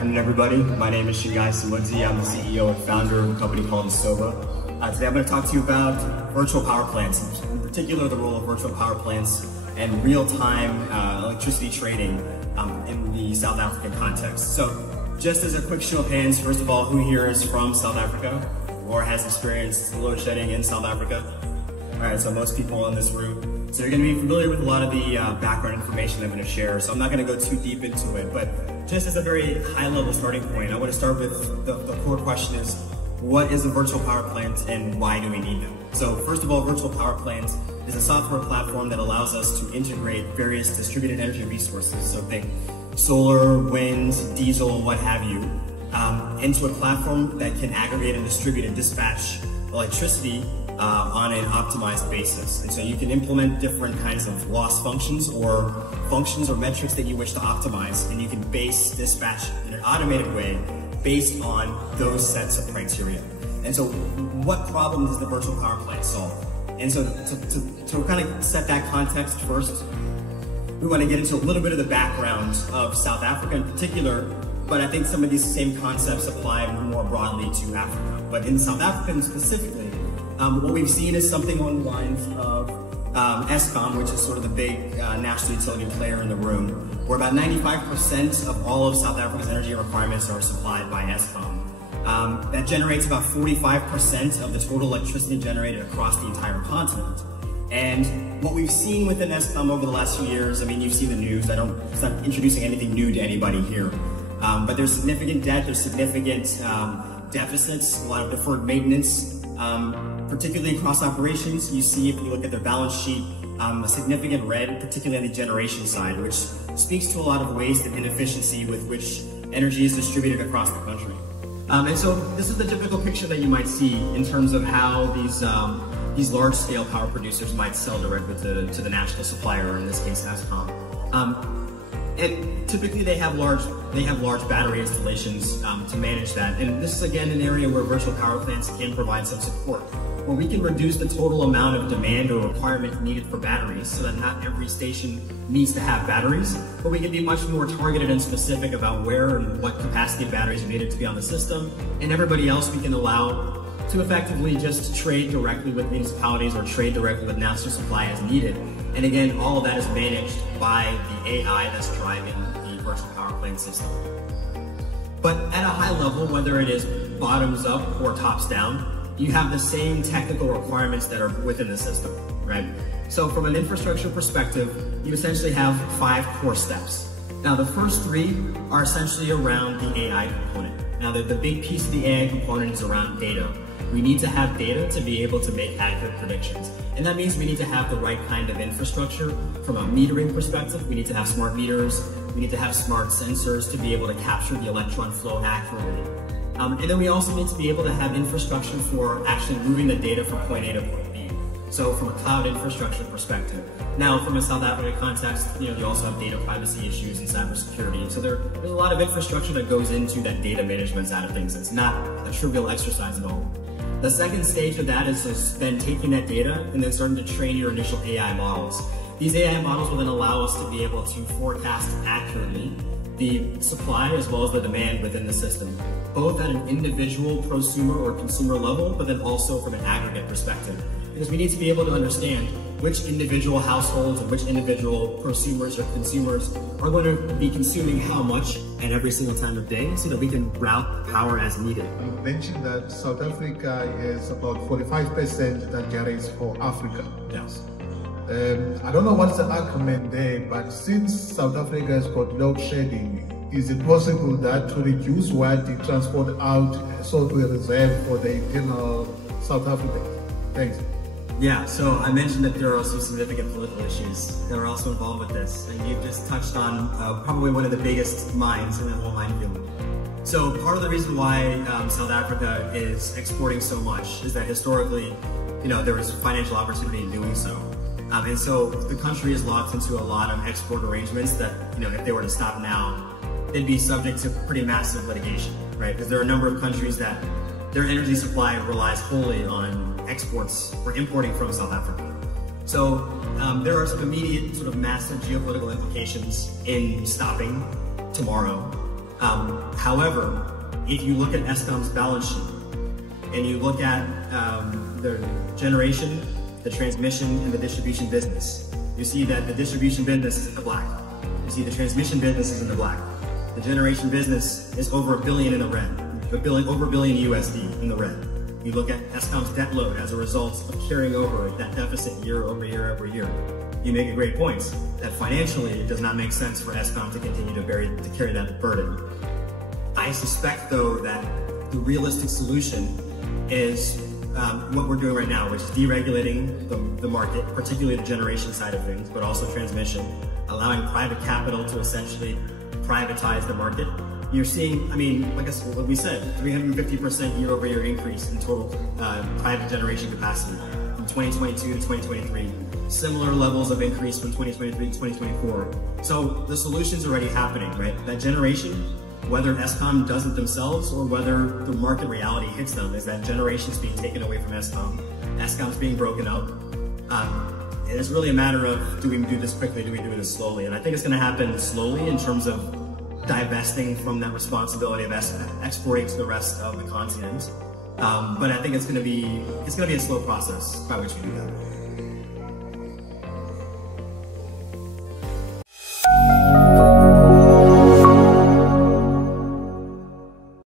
afternoon, everybody. My name is Shingai Simunzi. I'm the CEO and founder of a company called Asoba. Today I'm going to talk to you about virtual power plants, in particular the role of virtual power plants and real-time electricity trading in the South African context. So just as a quick show of hands, first of all, who here is from South Africa or has experienced load shedding in South Africa? All right, so most people in this room. So you're going to be familiar with a lot of the background information I'm going to share, so I'm not going to go too deep into it, but just as a very high-level starting point, I want to start with the core question is, what is a virtual power plant and why do we need them? So first of all, virtual power plant is a software platform that allows us to integrate various distributed energy resources, so think solar, wind, diesel, what have you, into a platform that can aggregate and distribute and dispatch electricity on an optimized basis. And so you can implement different kinds of loss functions or metrics that you wish to optimize, and you can base dispatch in an automated way based on those sets of criteria. And so what problem does the virtual power plant solve? And so to kind of set that context first, we want to get into a little bit of the background of South Africa in particular, but I think some of these same concepts apply more broadly to Africa. But in South Africa specifically, what we've seen is something along the lines of Eskom, which is sort of the big national utility player in the room, where about 95% of all of South Africa's energy requirements are supplied by Eskom. That generates about 45% of the total electricity generated across the entire continent. And what we've seen within Eskom over the last few years, I mean, you've seen the news, it's not introducing anything new to anybody here, but there's significant debt, there's significant deficits, a lot of deferred maintenance, particularly across operations. You see, if you look at their balance sheet, a significant red, particularly on the generation side, which speaks to a lot of waste and inefficiency with which energy is distributed across the country. And so this is the typical picture that you might see in terms of how these large-scale power producers might sell directly to the national supplier, or in this case, Eskom. And typically they have large battery installations to manage that. And this is again an area where virtual power plants can provide some support, where we can reduce the total amount of demand or requirement needed for batteries so that not every station needs to have batteries, but we can be much more targeted and specific about where and what capacity of batteries are needed to be on the system. And everybody else we can allow to effectively just trade directly with municipalities or trade directly with national supply as needed. And again, all of that is managed by the AI that's driving the virtual power plant system. But at a high level, whether it is bottoms up or tops down, you have the same technical requirements that are within the system, right? So from an infrastructure perspective, you essentially have 5 core steps. Now the first 3 are essentially around the AI component. Now the big piece of the AI component is around data. We need to have data to be able to make accurate predictions. And that means we need to have the right kind of infrastructure. From a metering perspective, we need to have smart meters, we need to have smart sensors to be able to capture the electron flow accurately. And then we also need to be able to have infrastructure for actually moving the data from point A to point B. So from a cloud infrastructure perspective. Now from a South African context, you also have data privacy issues and cybersecurity. So there's a lot of infrastructure that goes into that data management side of things. It's not a trivial exercise at all. The second stage of that is just then taking that data and then starting to train your initial AI models. These AI models will then allow us to be able to forecast accurately the supply as well as the demand within the system, both at an individual prosumer or consumer level, but then also from an aggregate perspective. Because we need to be able to understand which individual households and which individual prosumers or consumers are going to be consuming how much at every single time of day so that we can route the power as needed. You mentioned that South Africa is about 45% that generates for Africa. Yes. I don't know what's the argument there, but since South Africa has got load shedding, is it possible that to reduce what they transport out so to reserve for the internal South Africa? Thanks. Yeah, so I mentioned that there are also significant political issues that are also involved with this, and you've just touched on probably one of the biggest mines in the whole minefield. So part of the reason why South Africa is exporting so much is that historically, there was financial opportunity in doing so. And so the country is locked into a lot of export arrangements that, if they were to stop now, they'd be subject to pretty massive litigation, right? Because there are a number of countries that their energy supply relies wholly on exports or importing from South Africa. So there are some immediate sort of massive geopolitical implications in stopping tomorrow However, if you look at Eskom's balance sheet and you look at the generation, the transmission, and the distribution business, you see that the distribution business is in the black. You see the transmission business is in the black. The generation business is over $1 billion in the red, over $1 billion USD in the red. You look at Eskom's debt load as a result of carrying over that deficit year over year over year. You make a great point that financially it does not make sense for Eskom to continue to carry that burden. I suspect, though, that the realistic solution is what we're doing right now, which is deregulating the market, particularly the generation side of things, but also transmission, allowing private capital to essentially privatize the market. You're seeing, I mean, like we said, 350% year-over-year increase in total private generation capacity from 2022 to 2023. Similar levels of increase from 2023 to 2024. So the solution's already happening, right? That generation, whether Eskom does it themselves or whether the market reality hits them, is that generation's being taken away from Eskom. Eskom's being broken up. And it's really a matter of, do we do this quickly, do we do this slowly? And I think it's gonna happen slowly in terms of divesting from that responsibility of exporting to the rest of the continent. But I think it's gonna be a slow process by which we do that.